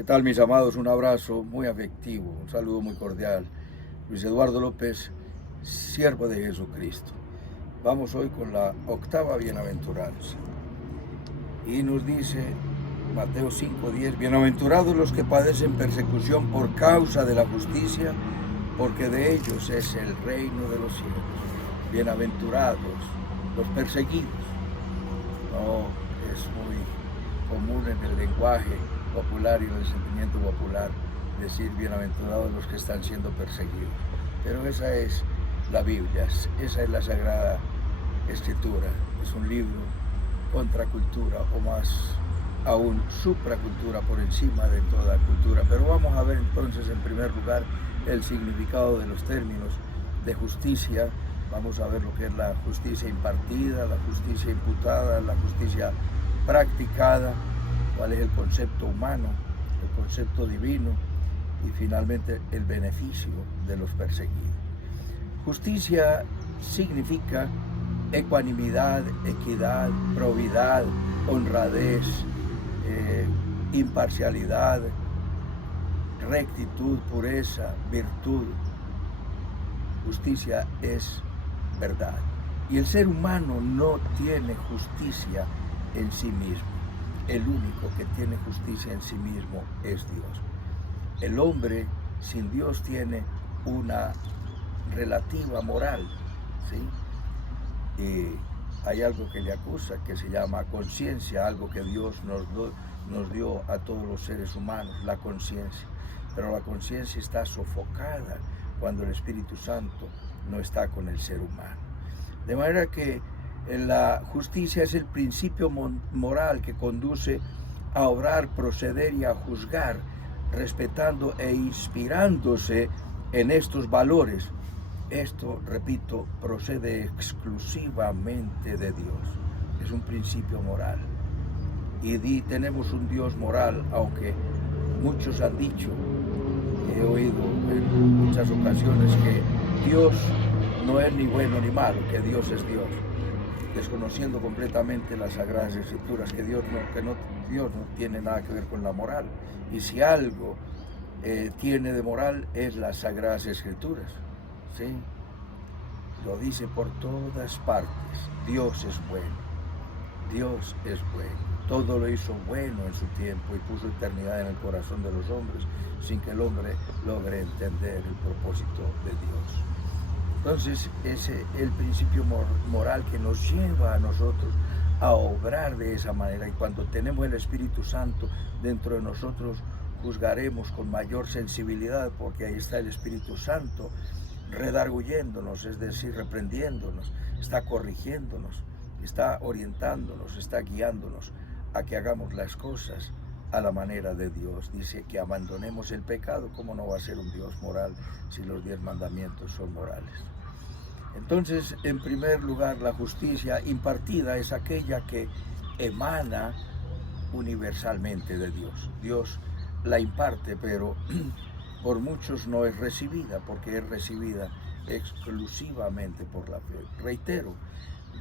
¿Qué tal, mis amados? Un abrazo muy afectivo, un saludo muy cordial. Luis Eduardo López, siervo de Jesucristo. Vamos hoy con la octava bienaventuranza. Y nos dice Mateo 5:10, bienaventurados los que padecen persecución por causa de la justicia, porque de ellos es el reino de los cielos. Bienaventurados los perseguidos. No es muy común en el lenguaje popular y en el sentimiento popular decir bienaventurados los que están siendo perseguidos. Pero esa es la Biblia, esa es la Sagrada Escritura. Es un libro contracultura o más aún supracultura, por encima de toda cultura. Pero vamos a ver entonces en primer lugar el significado de los términos de justicia. Vamos a ver lo que es la justicia impartida, la justicia imputada, la justicia practicada, cuál es el concepto humano, el concepto divino y finalmente el beneficio de los perseguidos. Justicia significa ecuanimidad, equidad, probidad, honradez, imparcialidad, rectitud, pureza, virtud. Justicia es verdad. Y el ser humano no tiene justicia en sí mismo. El único que tiene justicia en sí mismo es Dios. El hombre sin Dios tiene una relativa moral, ¿sí? Y hay algo que le acusa, que se llama conciencia, algo que Dios nos dio a todos los seres humanos, la conciencia. Pero la conciencia está sofocada cuando el Espíritu Santo no está con el ser humano. De manera que la justicia es el principio moral que conduce a obrar, proceder y a juzgar, respetando e inspirándose en estos valores. Esto, repito, procede exclusivamente de Dios. Es un principio moral. Y tenemos un Dios moral, aunque muchos han dicho, he oído en muchas ocasiones, que Dios no es ni bueno ni malo, que Dios es Dios, desconociendo completamente las Sagradas Escrituras, que Dios no tiene nada que ver con la moral. Y si algo tiene de moral es las Sagradas Escrituras, ¿sí? Lo dice por todas partes, Dios es bueno, Dios es bueno. Todo lo hizo bueno en su tiempo y puso eternidad en el corazón de los hombres, sin que el hombre logre entender el propósito de Dios. Entonces, ese es el principio moral que nos lleva a nosotros a obrar de esa manera. Y cuando tenemos el Espíritu Santo dentro de nosotros, juzgaremos con mayor sensibilidad, porque ahí está el Espíritu Santo redarguyéndonos, es decir, reprendiéndonos, está corrigiéndonos, está orientándonos, está guiándonos a que hagamos las cosas a la manera de Dios. Dice que abandonemos el pecado. ¿Cómo no va a ser un Dios moral si los 10 mandamientos son morales? Entonces, en primer lugar, la justicia impartida es aquella que emana universalmente de Dios. Dios la imparte, pero por muchos no es recibida, porque es recibida exclusivamente por la fe. Reitero,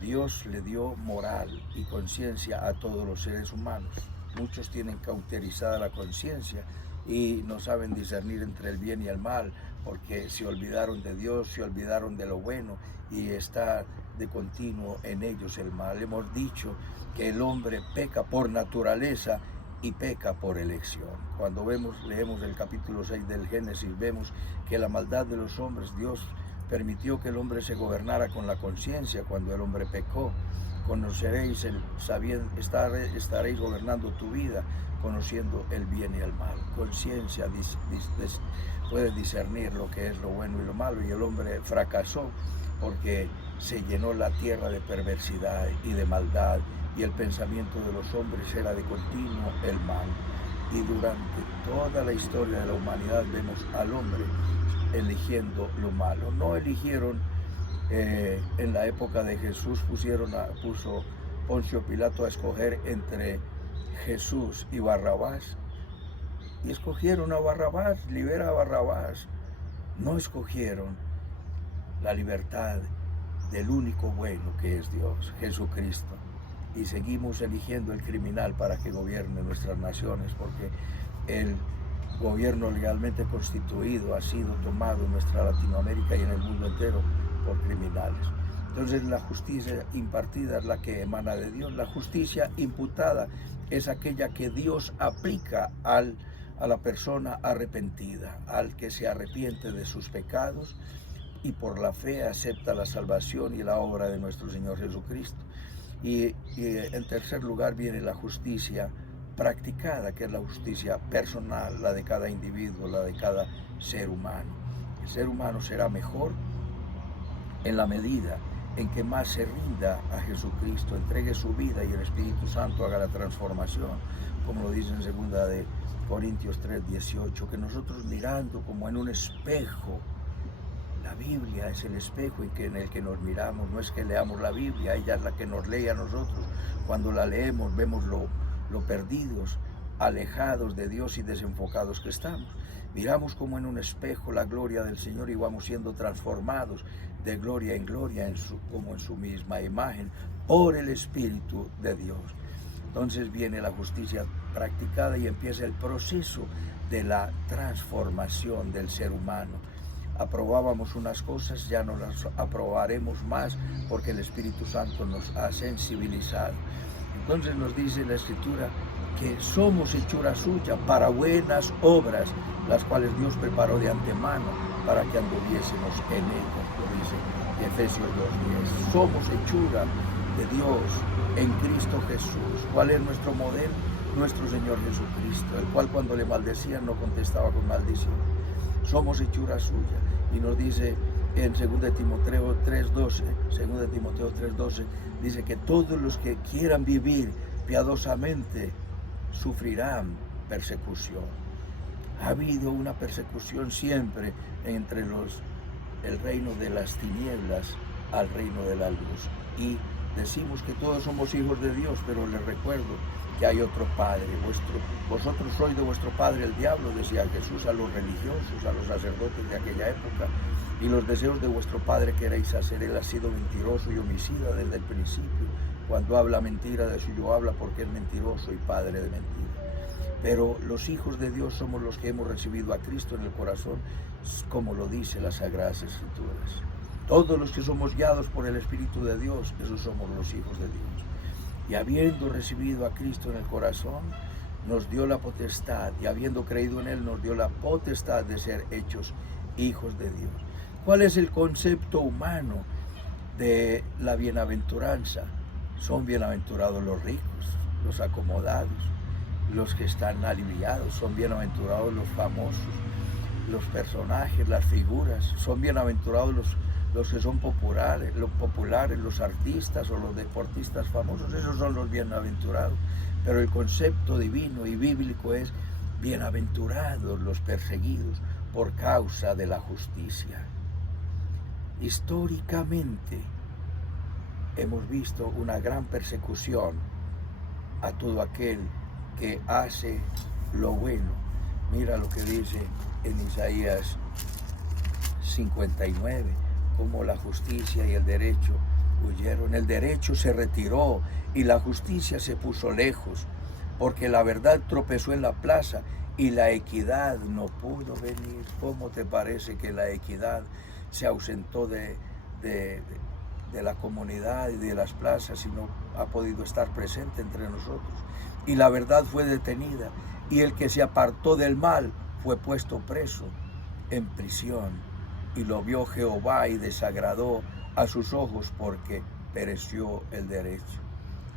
Dios le dio moral y conciencia a todos los seres humanos. Muchos tienen cauterizada la conciencia y no saben discernir entre el bien y el mal, porque se olvidaron de Dios, se olvidaron de lo bueno y está de continuo en ellos el mal. Hemos dicho que el hombre peca por naturaleza y peca por elección. Cuando leemos el capítulo 6 del Génesis, vemos que la maldad de los hombres, Dios permitió que el hombre se gobernara con la conciencia. Cuando el hombre pecó, conoceréis estaréis gobernando tu vida, conociendo el bien y el mal. Conciencia puede discernir lo que es lo bueno y lo malo, y el hombre fracasó porque se llenó la tierra de perversidad y de maldad, y el pensamiento de los hombres era de continuo el mal. Y durante toda la historia de la humanidad vemos al hombre eligiendo lo malo. No eligieron en la época de Jesús, puso Poncio Pilato a escoger entre Jesús y Barrabás, y escogieron a Barrabás, libera a Barrabás. No escogieron la libertad del único bueno que es Dios, Jesucristo. Y seguimos eligiendo el criminal para que gobierne nuestras naciones, porque el gobierno legalmente constituido ha sido tomado en nuestra Latinoamérica y en el mundo entero por criminales. Entonces la justicia impartida es la que emana de Dios. La justicia imputada es aquella que Dios aplica a la persona arrepentida, al que se arrepiente de sus pecados y por la fe acepta la salvación y la obra de nuestro Señor Jesucristo. Y en tercer lugar viene la justicia practicada, que es la justicia personal, la de cada individuo, la de cada ser humano. El ser humano será mejor en la medida en que más se rinda a Jesucristo, entregue su vida y el Espíritu Santo haga la transformación, como lo dice en 2 Corintios 3:18, que nosotros mirando como en un espejo. La Biblia es el espejo en el que nos miramos, no es que leamos la Biblia, ella es la que nos lee a nosotros. Cuando la leemos vemos lo perdidos, alejados de Dios y desenfocados que estamos. Miramos como en un espejo la gloria del Señor y vamos siendo transformados de gloria en gloria, como en su misma imagen, por el Espíritu de Dios. Entonces viene la justicia practicada y empieza el proceso de la transformación del ser humano. Aprobábamos unas cosas, ya no las aprobaremos más porque el Espíritu Santo nos ha sensibilizado. Entonces nos dice la Escritura que somos hechura suya para buenas obras, las cuales Dios preparó de antemano para que anduviésemos en ellas, lo dice Efesios 2:10. Somos hechura de Dios en Cristo Jesús. ¿Cuál es nuestro modelo? Nuestro Señor Jesucristo, el cual cuando le maldecían no contestaba con maldición. Somos hechura suya. Y nos dice en 2 Timoteo 3:12, dice que todos los que quieran vivir piadosamente sufrirán persecución. Ha habido una persecución siempre entre el reino de las tinieblas al reino de la luz. Y decimos que todos somos hijos de Dios, pero les recuerdo que hay otro Padre. Vosotros sois de vuestro padre el diablo, decía Jesús a los religiosos, a los sacerdotes de aquella época, y los deseos de vuestro padre queréis hacer. Él ha sido mentiroso y homicida desde el principio. Cuando habla mentira, de suyo habla porque es mentiroso y padre de mentira. Pero los hijos de Dios somos los que hemos recibido a Cristo en el corazón, como lo dice las Sagradas Escrituras. Todos los que somos guiados por el Espíritu de Dios, esos somos los hijos de Dios. Y habiendo recibido a Cristo en el corazón, nos dio la potestad, y habiendo creído en Él, nos dio la potestad de ser hechos hijos de Dios. ¿Cuál es el concepto humano de la bienaventuranza? Son bienaventurados los ricos, los acomodados, los que están aliviados, son bienaventurados los famosos, los personajes, las figuras, son bienaventurados los que son populares, los artistas o los deportistas famosos, esos son los bienaventurados. Pero el concepto divino y bíblico es bienaventurados los perseguidos por causa de la justicia. Históricamente hemos visto una gran persecución a todo aquel que hace lo bueno. Mira lo que dice en Isaías 59, cómo la justicia y el derecho huyeron. El derecho se retiró y la justicia se puso lejos, porque la verdad tropezó en la plaza y la equidad no pudo venir. ¿Cómo te parece que la equidad se ausentó de la comunidad y de las plazas y no ha podido estar presente entre nosotros? Y la verdad fue detenida, y el que se apartó del mal fue puesto preso en prisión, y lo vio Jehová y desagradó a sus ojos porque pereció el derecho.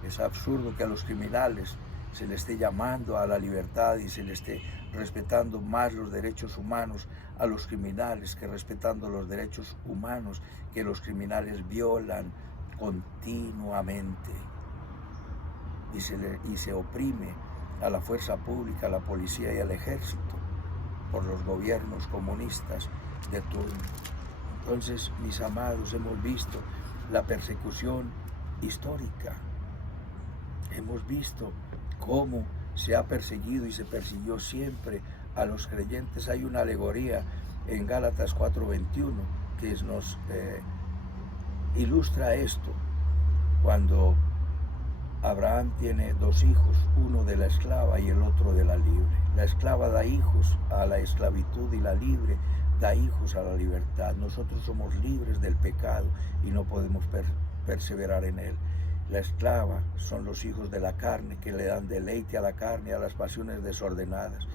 Es absurdo que a los criminales se les esté llamando a la libertad y se les esté respetando más los derechos humanos a los criminales que respetando los derechos humanos que los criminales violan continuamente. Y se oprime a la fuerza pública, a la policía y al ejército por los gobiernos comunistas de turno. Entonces, mis amados, hemos visto la persecución histórica. Hemos visto cómo se ha perseguido y se persiguió siempre a los creyentes. Hay una alegoría en Gálatas 4:21 que nos ilustra esto, cuando Abraham tiene dos hijos, uno de la esclava y el otro de la libre. La esclava da hijos a la esclavitud y la libre da hijos a la libertad. Nosotros somos libres del pecado y no podemos perseverar en él. La esclava son los hijos de la carne que le dan deleite a la carne y a las pasiones desordenadas.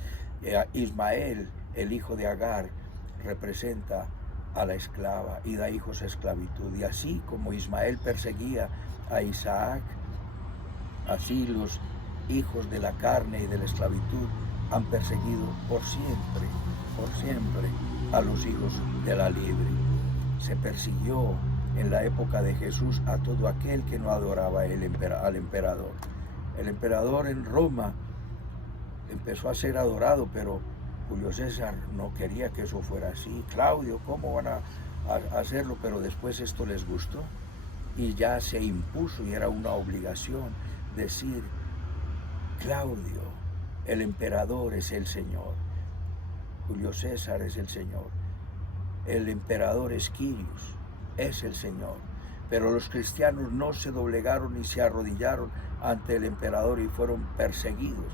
Ismael, el hijo de Agar, representa a la esclava y da hijos a esclavitud. Y así como Ismael perseguía a Isaac, así los hijos de la carne y de la esclavitud han perseguido por siempre a los hijos de la libre. Se persiguió en la época de Jesús a todo aquel que no adoraba al emperador. El emperador en Roma empezó a ser adorado, pero Julio César no quería que eso fuera así. Claudio, ¿cómo van a hacerlo? Pero después esto les gustó y ya se impuso y era una obligación decir: Claudio, el emperador es el Señor, Julio César es el Señor, el emperador Esquirios es el Señor. Pero los cristianos no se doblegaron ni se arrodillaron ante el emperador y fueron perseguidos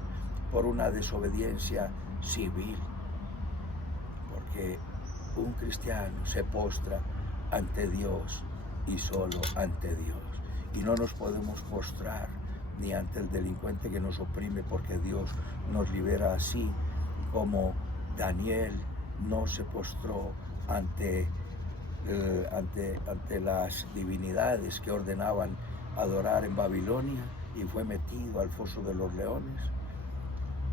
por una desobediencia civil, porque un cristiano se postra ante Dios y solo ante Dios, y no nos podemos postrar ni ante el delincuente que nos oprime, porque Dios nos libera, así como Daniel no se postró ante las divinidades que ordenaban adorar en Babilonia y fue metido al foso de los leones.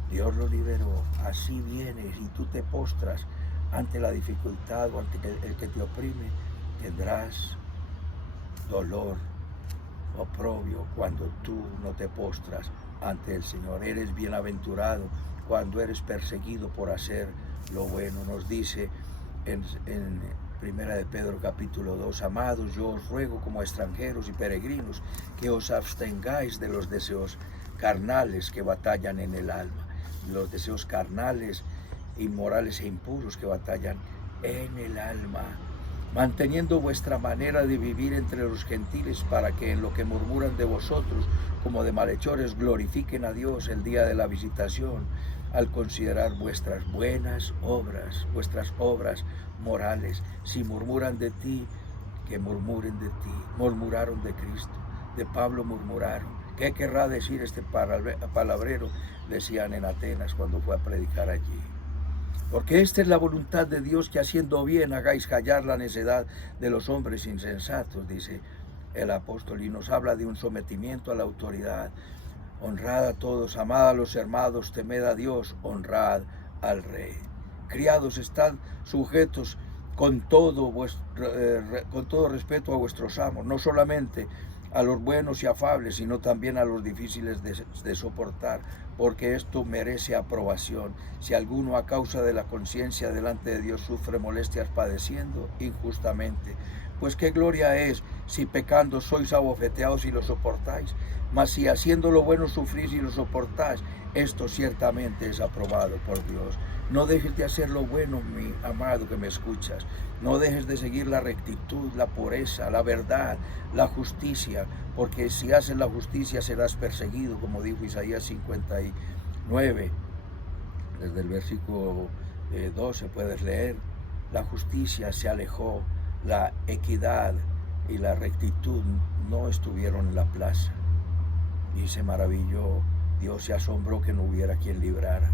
Dios lo liberó. Así vienes y tú te postras ante la dificultad o ante el que te oprime, tendrás dolor, oprobio, cuando tú no te postras ante el Señor. Eres bienaventurado cuando eres perseguido por hacer lo bueno. Nos dice en Primera de Pedro capítulo 2, amados, yo os ruego como extranjeros y peregrinos que os abstengáis de los deseos carnales que batallan en el alma, los deseos carnales, inmorales e impuros que batallan en el alma, manteniendo vuestra manera de vivir entre los gentiles, para que en lo que murmuran de vosotros como de malhechores glorifiquen a Dios el día de la visitación, al considerar vuestras buenas obras, vuestras obras morales. Si murmuran de ti, que murmuren de ti. Murmuraron de Cristo, de Pablo murmuraron. ¿Qué querrá decir este palabrero? Decían en Atenas cuando fue a predicar allí. Porque esta es la voluntad de Dios, que haciendo bien hagáis callar la necedad de los hombres insensatos, dice el apóstol, y nos habla de un sometimiento a la autoridad. Honrad a todos, amad a los hermanos, temed a Dios, honrad al rey. Criados, estad sujetos con todo respeto a vuestros amos, no solamente a los buenos y afables, sino también a los difíciles de soportar, porque esto merece aprobación. Si alguno a causa de la conciencia delante de Dios sufre molestias padeciendo injustamente, pues qué gloria es si pecando sois abofeteados y lo soportáis. Mas si haciendo lo bueno sufrís y lo soportáis, esto ciertamente es aprobado por Dios. No dejes de hacer lo bueno, mi amado que me escuchas. No dejes de seguir la rectitud, la pureza, la verdad, la justicia, porque si haces la justicia serás perseguido, como dijo Isaías 59, desde el versículo 12 puedes leer. La justicia se alejó, la equidad y la rectitud no estuvieron en la plaza. Y se maravilló, Dios se asombró que no hubiera quien librara.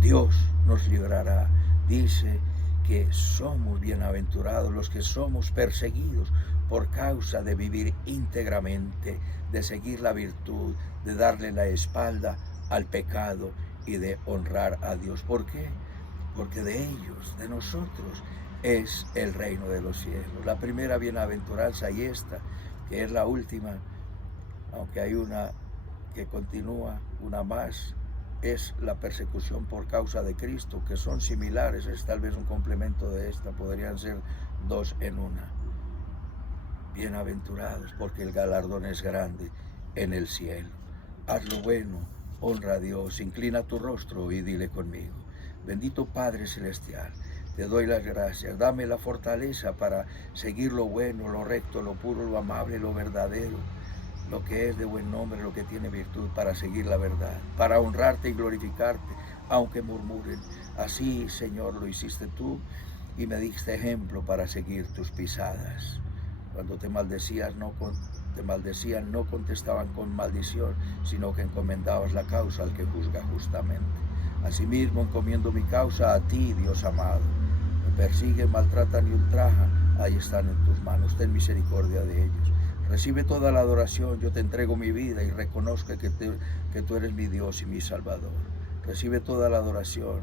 Dios nos librará. Dice que somos bienaventurados los que somos perseguidos por causa de vivir íntegramente, de seguir la virtud, de darle la espalda al pecado y de honrar a Dios. ¿Por qué? Porque de ellos, de nosotros, es el reino de los cielos. La primera bienaventuranza, y esta, que es la última, aunque hay una que continúa, una más, es la persecución por causa de Cristo, que son similares, es tal vez un complemento de esta, podrían ser dos en una. Bienaventurados, porque el galardón es grande en el cielo. Haz lo bueno, honra a Dios, inclina tu rostro y dile conmigo: bendito Padre Celestial, te doy las gracias, dame la fortaleza para seguir lo bueno, lo recto, lo puro, lo amable, lo verdadero. lo que es de buen nombre, lo que tiene virtud, para seguir la verdad, para honrarte y glorificarte, aunque murmuren. Así, Señor, lo hiciste tú y me diste ejemplo para seguir tus pisadas. Cuando te maldecían, no contestaban con maldición, sino que encomendabas la causa al que juzga justamente. Asimismo, encomiendo mi causa a ti, Dios amado. Me persiguen, maltratan y ultrajan, ahí están en tus manos, ten misericordia de ellos. Recibe toda la adoración, yo te entrego mi vida y reconozco que tú eres mi Dios y mi Salvador. Recibe toda la adoración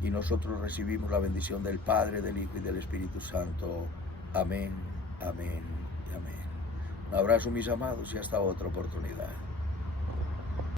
y nosotros recibimos la bendición del Padre, del Hijo y del Espíritu Santo. Amén, amén y amén. Un abrazo, mis amados, y hasta otra oportunidad.